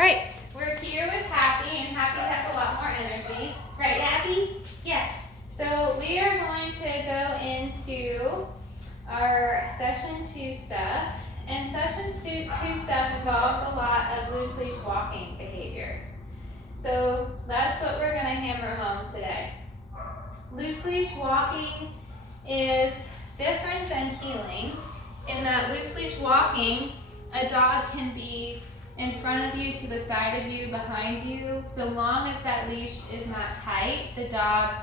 All right, we're here with Happy, and Happy has a lot more energy. Right, Happy? Yeah. So we are going to go into our session 2 stuff. And session 2 stuff involves a lot of loose leash walking behaviors. So that's what we're going to hammer home today. Loose leash walking is different than heeling in that loose leash walking, a dog can be in front of you, to the side of you, behind you. So long as that leash is not tight, the dog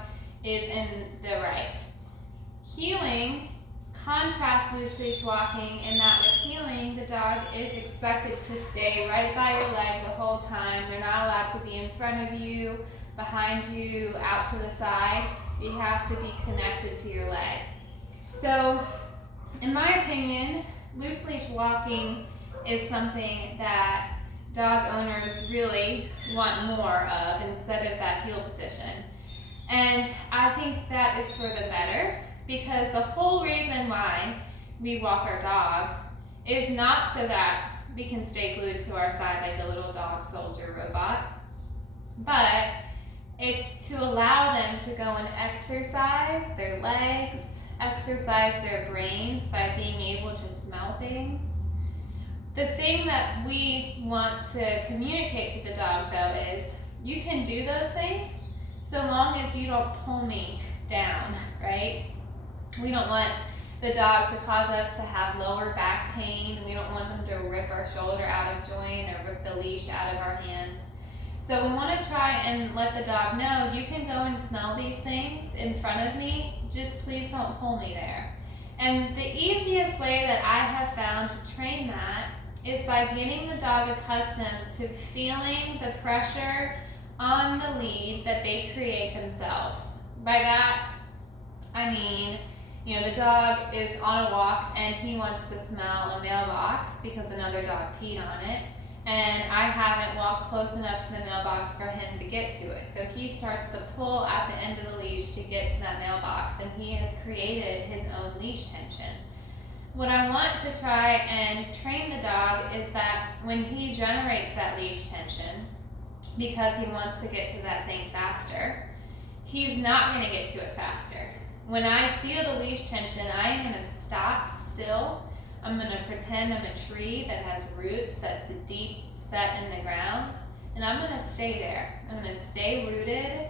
is in the right. Heeling contrasts loose leash walking in that with heeling, the dog is expected to stay right by your leg the whole time. They're not allowed to be in front of you, behind you, out to the side. You have to be connected to your leg. So, in my opinion, loose leash walking is something that dog owners really want more of instead of that heel position. And I think that is for the better, because the whole reason why we walk our dogs is not so that we can stay glued to our side like a little dog soldier robot, but it's to allow them to go and exercise their legs, exercise their brains by being able to smell things. The thing that we want to communicate to the dog, though, is you can do those things so long as you don't pull me down, right? We don't want the dog to cause us to have lower back pain. We don't want them to rip our shoulder out of joint or rip the leash out of our hand. So we want to try and let the dog know, you can go and smell these things in front of me, just please don't pull me there. And the easiest way that I have found to train that is by getting the dog accustomed to feeling the pressure on the lead that they create themselves. By that, I mean, the dog is on a walk and he wants to smell a mailbox because another dog peed on it. And I haven't walked close enough to the mailbox for him to get to it. So he starts to pull at the end of the leash to get to that mailbox, and he has created his own leash tension. What I want to try and train the dog is that when he generates that leash tension, because he wants to get to that thing faster, he's not going to get to it faster. When I feel the leash tension, I am going to stop still. I'm going to pretend I'm a tree that has roots, that's deep set in the ground, and I'm going to stay there. I'm going to stay rooted,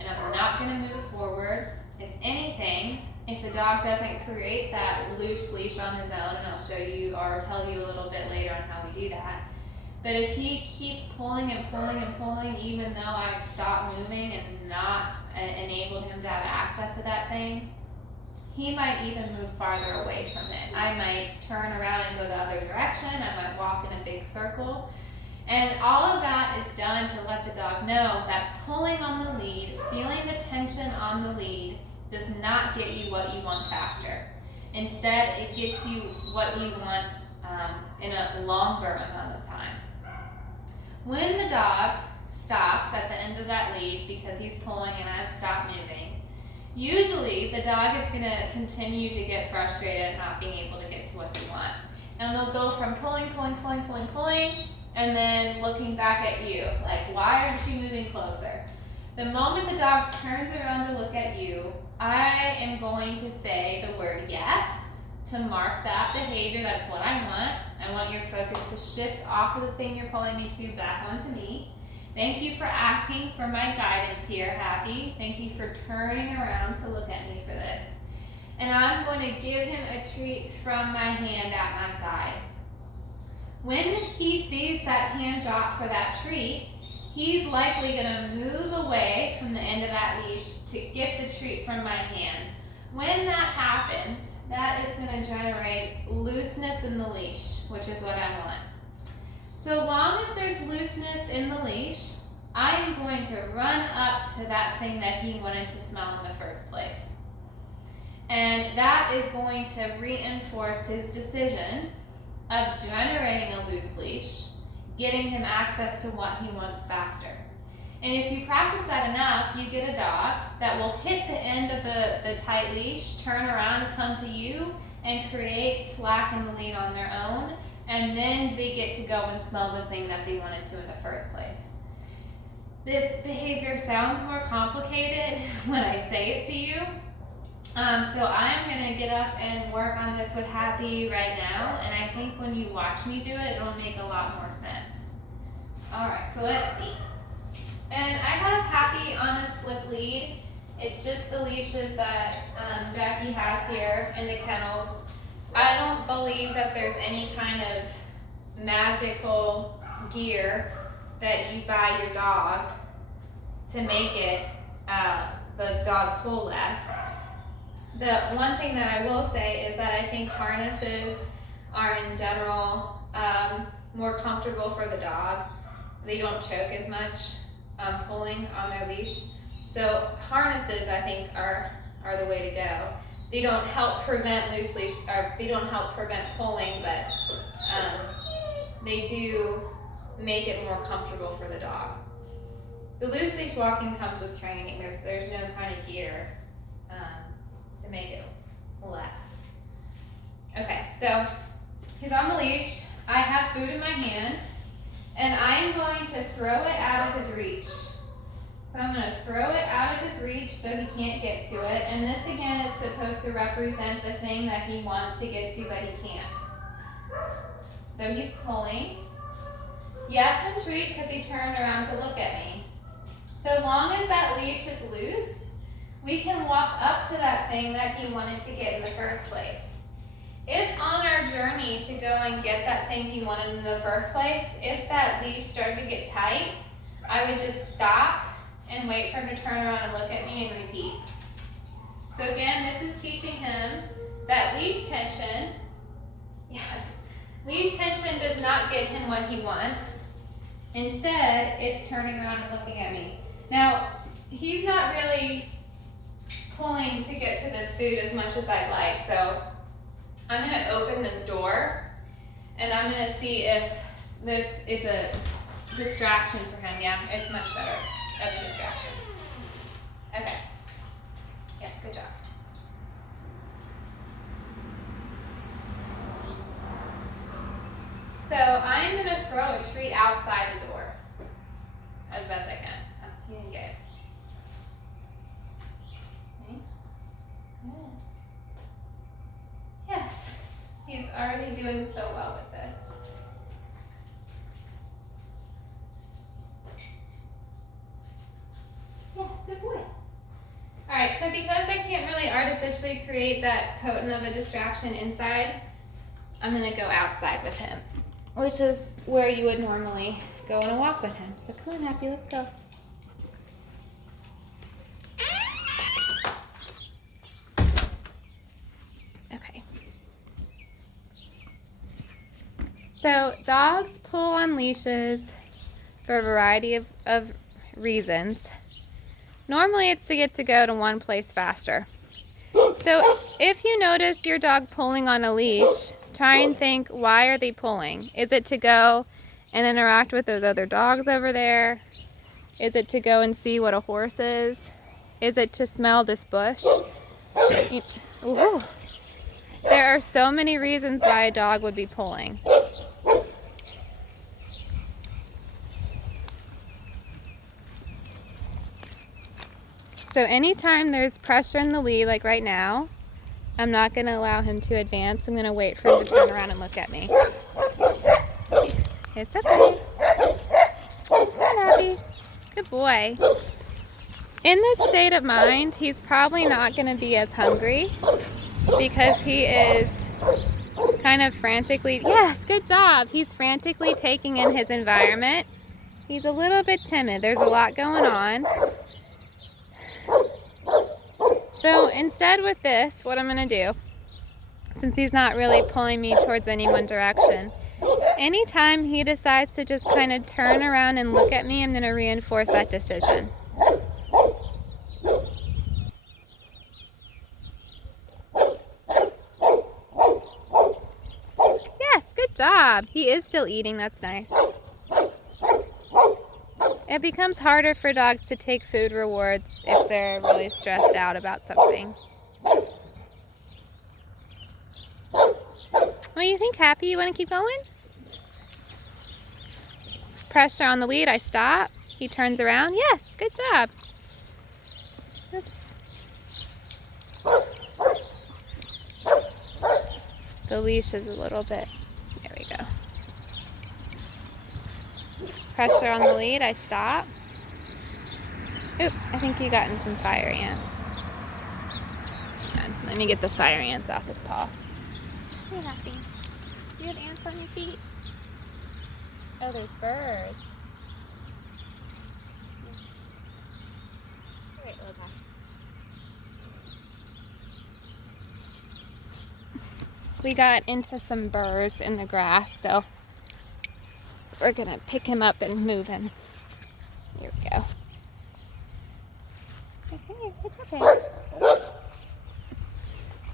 and I'm not going to move forward. If anything, if the dog doesn't create that loose leash on his own, and I'll show you or tell you a little bit later on how we do that, but if he keeps pulling and pulling and pulling, even though I've stopped moving and not enabled him to have access to that thing, he might even move farther away from it. I might turn around and go the other direction. I might walk in a big circle. And all of that is done to let the dog know that pulling on the lead, feeling the tension on the lead, does not get you what you want faster. Instead, it gets you what you want in a longer amount of time. When the dog stops at the end of that lead because he's pulling and I've stopped moving, usually the dog is going to continue to get frustrated at not being able to get to what they want. And they'll go from pulling, and then looking back at you, like, why aren't you moving closer? The moment the dog turns around to look at you, I am going to say the word yes to mark that behavior. That's what I want. I want your focus to shift off of the thing you're pulling me to back onto me. Thank you for asking for my guidance here, Happy. Thank you for turning around to look at me for this. And I'm going to give him a treat from my hand at my side. When he sees that hand drop for that treat, he's likely going to move away from the end of that leash to get the treat from my hand. When that happens, that is going to generate looseness in the leash, which is what I want. So long as there's looseness in the leash, I am going to run up to that thing that he wanted to smell in the first place. And that is going to reinforce his decision of generating a loose leash, getting him access to what he wants faster. And if you practice that enough, you get a dog that will hit the end of the tight leash, turn around and come to you, and create slack in the lead on their own, and then they get to go and smell the thing that they wanted to in the first place. This behavior sounds more complicated when I say it to you. So I'm gonna get up and work on this with Happy right now, and I think when you watch me do it, it'll make a lot more sense. All right, so let's see. And I have Happy on a slip lead. It's just the leashes that Jackie has here in the kennels. I don't believe that there's any kind of magical gear that you buy your dog to make it the dog pull less. The one thing that I will say is that I think harnesses are in general more comfortable for the dog. They don't choke as much pulling on their leash. So harnesses, I think, are the way to go. They don't help prevent loose leash, or they don't help prevent pulling, but they do make it more comfortable for the dog. The loose leash walking comes with training. There's no kind of gear to make it less. Okay, so he's on the leash. I have food in my hand, and I'm going to throw it out of his reach. So I'm going to throw it out of his reach so he can't get to it. And this again is supposed to represent the thing that he wants to get to but he can't. So he's pulling. Yes, and treat because he turned around to look at me. So long as that leash is loose, we can walk up to that thing that he wanted to get in the first place. If on our journey to go and get that thing he wanted in the first place, if that leash started to get tight, I would just stop and wait for him to turn around and look at me and repeat. So again, this is teaching him that leash tension, yes, leash tension does not get him what he wants. Instead, it's turning around and looking at me. Now, he's not really pulling to get to this food as much as I'd like, so I'm going to open this door and I'm going to see if this is a distraction for him. Yeah, it's much better as a distraction. Okay. Yes, good job. So I'm going to throw a treat outside the door as best I can. Oh, he didn't get it. Okay. Good. Yes, he's already doing so well with this. Yes, good boy. All right, so because I can't really artificially create that potent of a distraction inside, I'm going to go outside with him, which is where you would normally go on a walk with him. So come on, Happy, let's go. Okay. So dogs pull on leashes for a variety of reasons. Normally it's to get to go to one place faster. So if you notice your dog pulling on a leash, try and think, why are they pulling? Is it to go and interact with those other dogs over there? Is it to go and see what a horse is? Is it to smell this bush? Ooh. There are so many reasons why a dog would be pulling. So anytime there's pressure in the lead, like right now, I'm not going to allow him to advance. I'm going to wait for him to turn around and look at me. It's okay. Come on, Abby. Good boy. In this state of mind, he's probably not going to be as hungry because he is kind of frantically, yes, good job. He's frantically taking in his environment. He's a little bit timid. There's a lot going on. So instead with this, what I'm going to do, since he's not really pulling me towards any one direction, anytime he decides to just kind of turn around and look at me, I'm going to reinforce that decision. Yes, good job. He is still eating. That's nice. It becomes harder for dogs to take food rewards if they're really stressed out about something. What do you think, Happy? You want to keep going? Pressure on the lead, I stop. He turns around. Yes, good job. Oops. The leash is a little bit, there we go. Pressure on the lead, I stop. Oop, I think he got in some fire ants. Hang on, let me get the fire ants off his paw. Hey, Happy. You have ants on your feet? Oh, there's birds. Wait, little guy. We got into some burrs in the grass, so we're gonna pick him up and move him. Here we go. Okay, it's okay.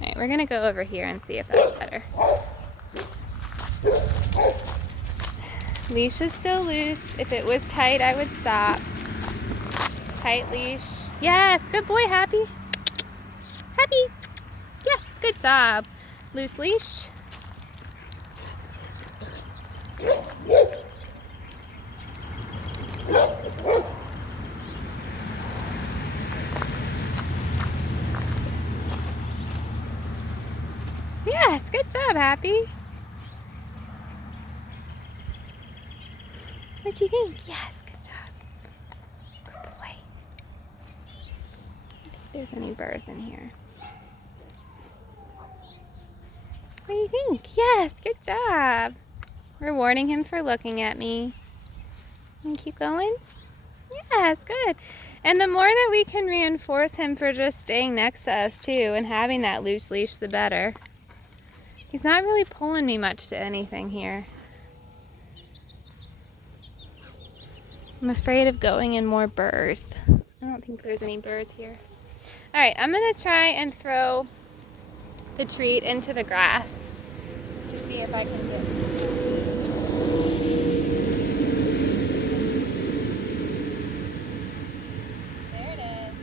Alright, we're gonna go over here and see if that's better. Leash is still loose. If it was tight, I would stop. Tight leash. Yes, good boy, Happy. Happy. Yes, good job. Loose leash. Yes, good job, Happy. What'd you think? Yes, good job. Good boy. I don't think there's any burrs in here. What do you think? Yes, good job. Rewarding him for looking at me. And keep going. Yes, good. And the more that we can reinforce him for just staying next to us too and having that loose leash, the better. He's not really pulling me much to anything here. I'm afraid of going in more burrs. I don't think there's any burrs here. All right, I'm gonna try and throw the treat into the grass to see if I can get it. There it is.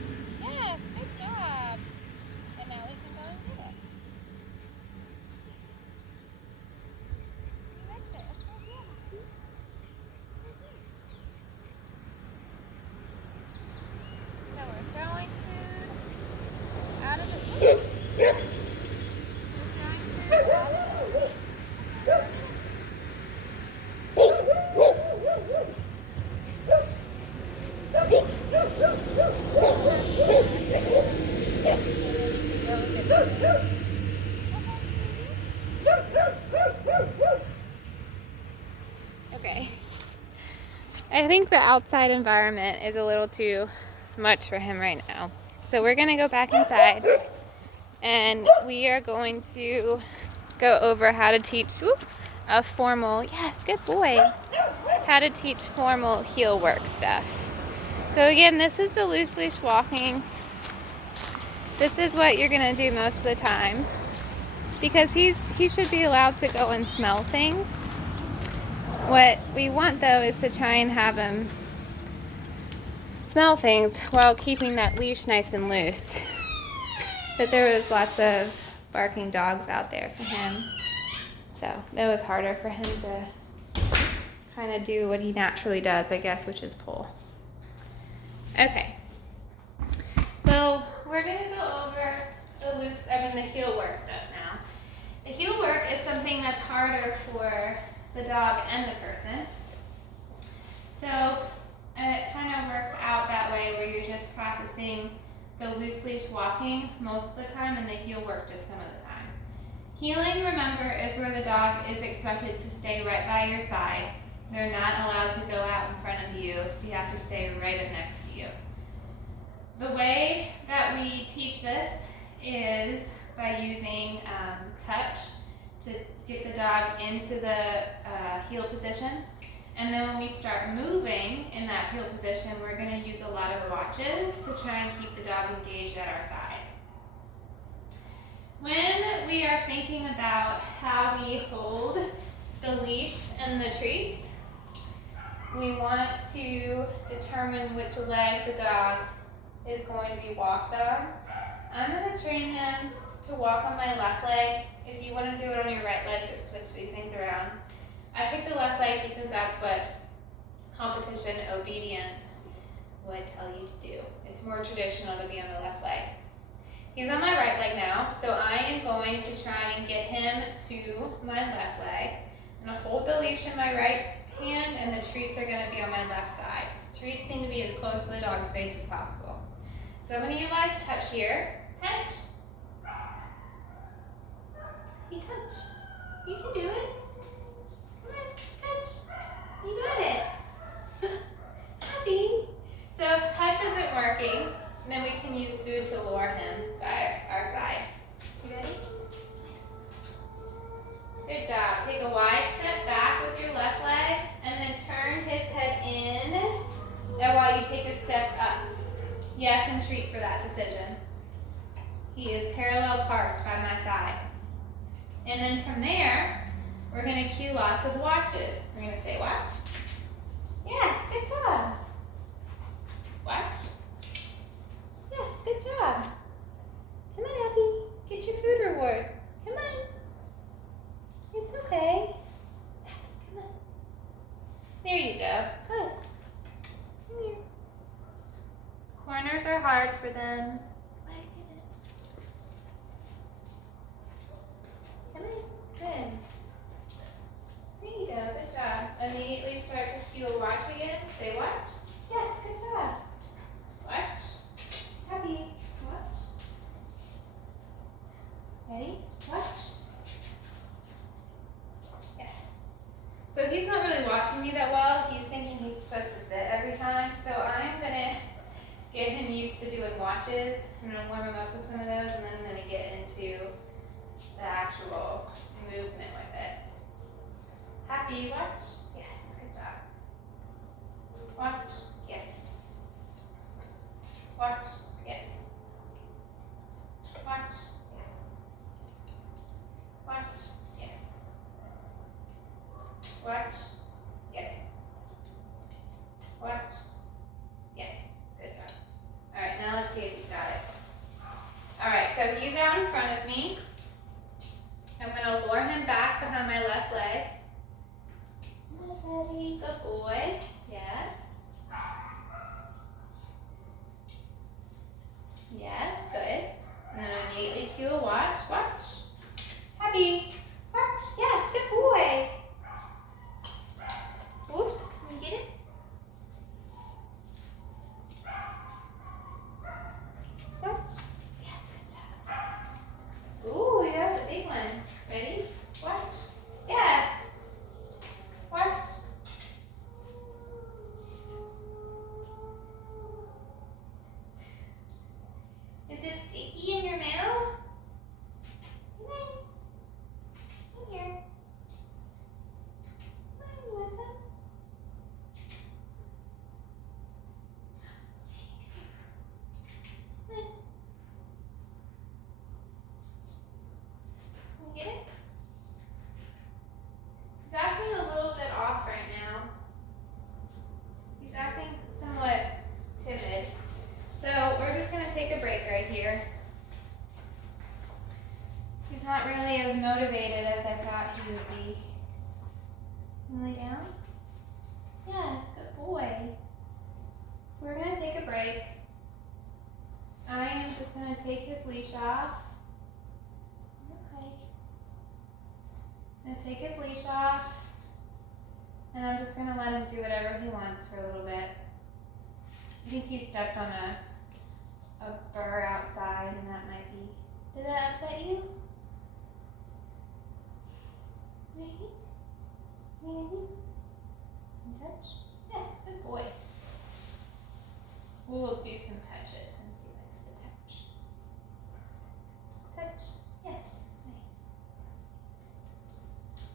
Yes, good job. And now we can go and get it. You missed it. Let's go get it. So we're throwing food out of the Okay. I think the outside environment is a little too much for him right now. So we're gonna go back inside and we are going to go over how to teach a formal, yes, good boy, how to teach formal heel work stuff. So again, this is the loose leash walking. This is what you're gonna do most of the time because he should be allowed to go and smell things. What we want though is to try and have him smell things while keeping that leash nice and loose. But there was lots of barking dogs out there for him. So that was harder for him to kind of do what he naturally does, I guess, which is pull. Okay. So we're gonna go over the heel work stuff now. The heel work is something that's harder for the dog and the person. So it kind of works out that way where you're just practicing the loose leash walking most of the time and the heel work just some of the time. Heeling, remember, is where the dog is expected to stay right by your side. They're not allowed to go out in front of you. You have to stay right up next to you. The way that we teach this is by using touch to get the dog into the heel position. And then when we start moving in that heel position, we're going to use a lot of watches to try and keep the dog engaged at our side. When we are thinking about how we hold the leash and the treats, we want to determine which leg the dog is going to be walked on. I'm going to train him to walk on my left leg. If you want to do it on your right leg, just switch these things around. I picked the left leg because that's what competition obedience would tell you to do. It's more traditional to be on the left leg. He's on my right leg now, so I am going to try and get him to my left leg. I'm going to hold the leash in my right hand, and the treats are going to be on my left side. Treats seem to be as close to the dog's face as possible. So I'm going to utilize touch here. Touch. Hey, touch. You can do it. Come on, touch. You got it. Happy. So if touch isn't working, then we can use food to lure him by our side. You ready? Good job. Take a wide step back with your left leg and then turn his head in. And while you take a step up. Yes, and treat for that decision. He is parallel parked by my side. And then from there, we're going to cue lots of watches. We're going to say watch. Yes, good job. Watch. Yes, good job. Come on, Abby. Get your food reward. Come on. It's okay. Come on. There you go. Good. Come here. Corners are hard for them. Come on. Good. There you go. Good job. Immediately start to cue a watch again. Say watch. Yes, good job. Watch. Happy. Watch. Ready? Watch. Yes. So he's not really watching me that well. He's thinking he's supposed to sit every time. So I'm going to get him used to doing watches. I'm going to warm him up with some of those, and then I'm going to get into the actual movement with it. Happy. Watch. Yes. Good job. Watch. Yes. Watch. Yes. Watch. Yes. Watch. Yes. Watch. Yes. Watch. Yes. Good job. All right, now let's see if you got it. All right, so he's out in front of me. I'm going to lure him back behind my left leg. Ready? Good boy. Yes. Yes, good. And then immediately cue a watch. Watch. Happy. Watch. Yes, good boy. Oops, can you get it? Watch. Yes, good job. Ooh, that was a big one. Ready? Watch. Yes. Watch. Is it sticky in your mouth? Come on. Come here. Come on, you want some? Come on. Can you get it? He's acting a little bit off right now. He's acting somewhat timid. So we're just going to take a break right here. He's not really as motivated as I thought he would be. Lay down? Yes, good boy. So we're going to take a break. I am just going to take his leash off. Okay. I'm going to take his leash off. And I'm just going to let him do whatever he wants for a little bit. I think he stepped on a burr outside, and that might be. Did that upset you? Ready? Ready? And touch? Yes, good boy. We'll do some touches since he likes the touch. Touch? Yes, nice.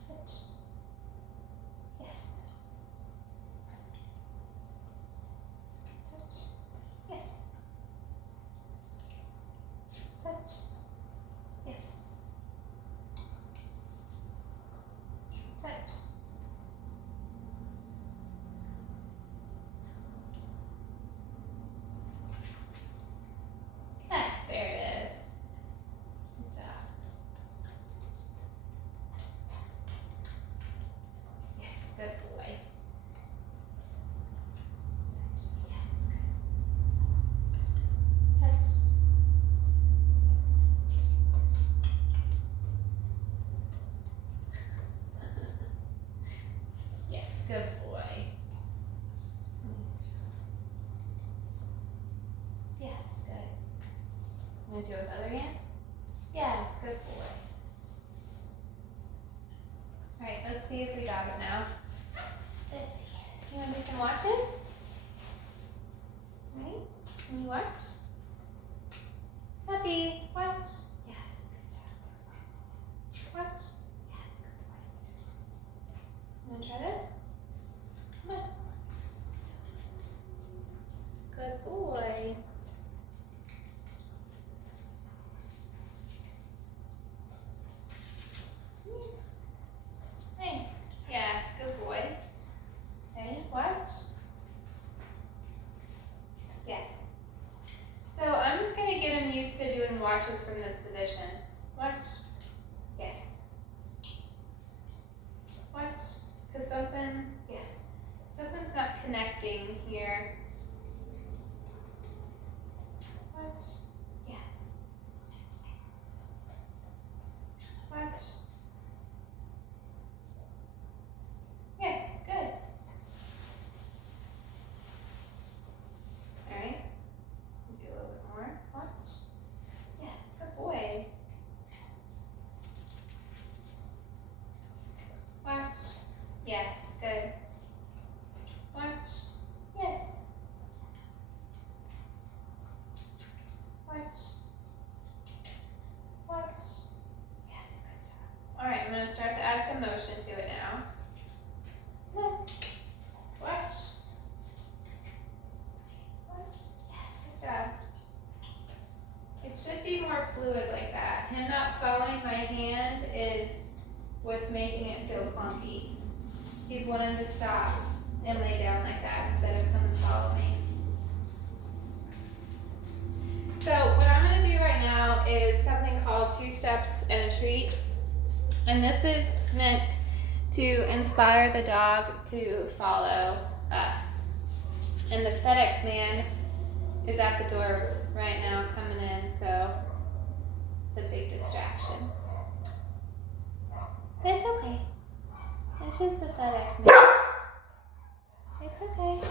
Touch? Yes. Touch? Yes. Touch? Yes. Touch? Want to do it with other hand? Yes, good boy. Alright, let's see if we got him now. Let's see. You want to do some watches? Right? Can you watch? Happy, watch. Yes, good job. Watch. Yes, good boy. You want to try this? Come on. Good boy. Nice. Yes, good boy. Ready? Watch. Yes. So I'm just going to get him used to doing watches from this position. Watch. Yes. Watch. Because something's not connecting here. Watch. Yes. Watch. Yes, good. All right. Do a little bit more. Watch. Yes, good boy. Watch. Yes, good. Watch. Yes. Watch. Watch. Yes, good job. All right, I'm going to start to add some motion to it now. Come on. Watch. Watch. Yes, good job. It should be more fluid like that. Him not following my hand is what's making it feel clunky. He's wanting to stop and lay down like that instead of come and follow me. So what I'm going to do right now is something called 2 steps and a treat. And this is meant to inspire the dog to follow us. And the FedEx man is at the door right now coming in, so it's a big distraction. But it's okay. It's just the FedEx man. It's okay.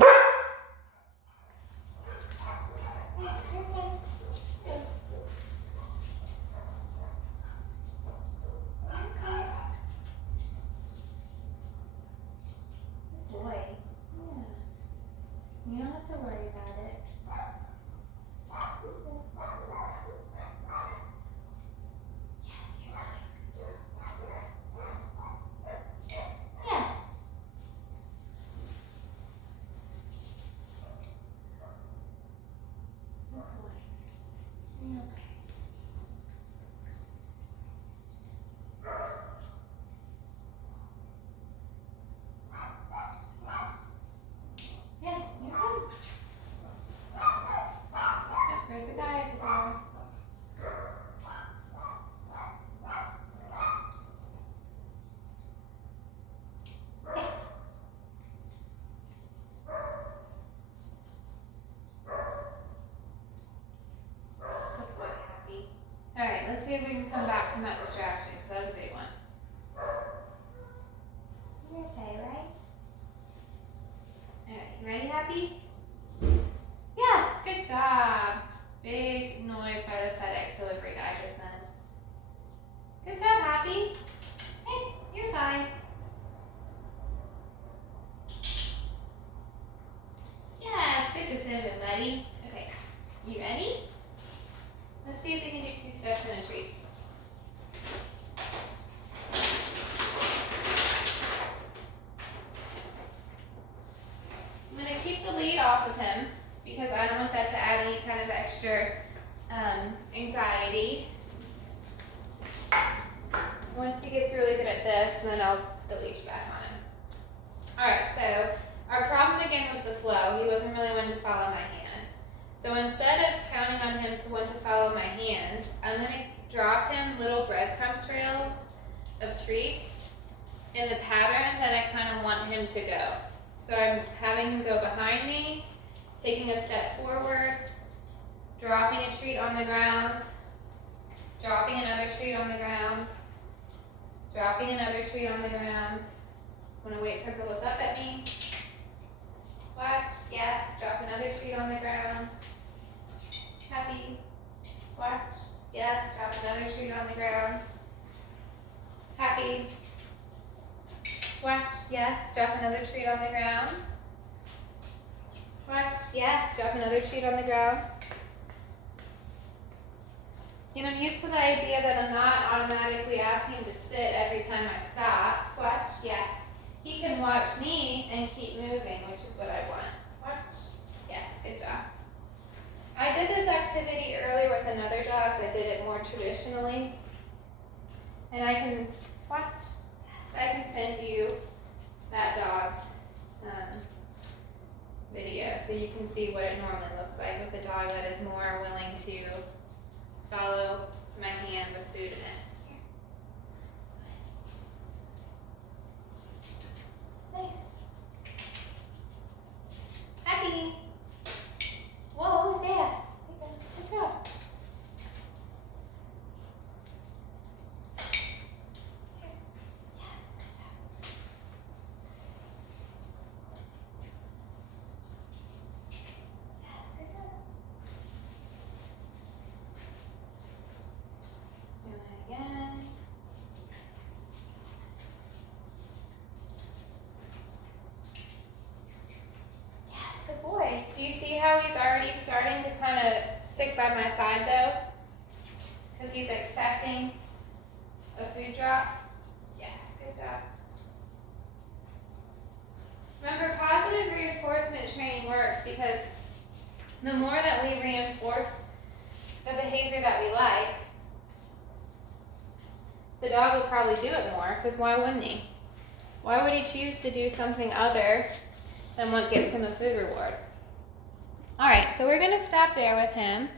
You're fine. Good. Okay. Good boy. Yeah. You don't have to worry about it. Yes, you're fine. Yes. Good boy. You're okay. Yes, you're good. Oh, there's a guy at the door. Yes. Good boy, Happy. All right, let's see if we can come back from that distraction, because that was a big one. You're okay, right? All right, you ready, Happy? Yes, good job. Big noise by the FedEx delivery guy just then. Good job, Happy. Hey, you're fine. Yeah, it's good to see you, buddy. Okay, you ready? Let's see if we can do 2 steps and a treat. I'm going to keep the lead off of him because I don't want that to add any kind of extra anxiety. Once he gets really good at this, then I'll put the leash back on him. Alright, so our problem again was the flow. He wasn't really wanting to follow my hand. So instead of counting on him to want to follow my hand, I'm going to drop him little breadcrumb trails of treats in the pattern that I kind of want him to go. So I'm having him go behind me, taking a step forward, dropping a treat on the ground, dropping another treat on the ground, dropping another treat on the ground. I'm going to wait for him to look up at me. Watch, yes, drop another treat on the ground. Happy, watch. Happy. Watch, yes, drop another treat on the ground. Watch, yes, drop another treat on the ground. And I'm used to the idea that I'm not automatically asking him to sit every time I stop. Watch, yes. He can watch me and keep moving, which is what I want. Watch, yes, good job. I did this activity earlier with another dog that did it more traditionally. And I can, watch, yes, I can send you that dog's video so you can see what it normally looks like with a dog that is more willing to follow my hand with food in it. Nice. Happy. Whoa, what was that? Good job. Do you see how he's already starting to kind of stick by my side though? Because he's expecting a food drop? Yes, good job. Remember, positive reinforcement training works because the more that we reinforce the behavior that we like, the dog will probably do it more, because why wouldn't he? Why would he choose to do something other than what gets him a food reward? All right, so we're gonna stop there with him,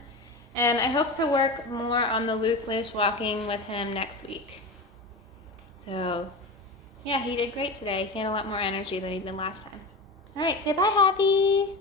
and I hope to work more on the loose leash walking with him next week. So, yeah, he did great today. He had a lot more energy than he did last time. All right, say bye, Happy.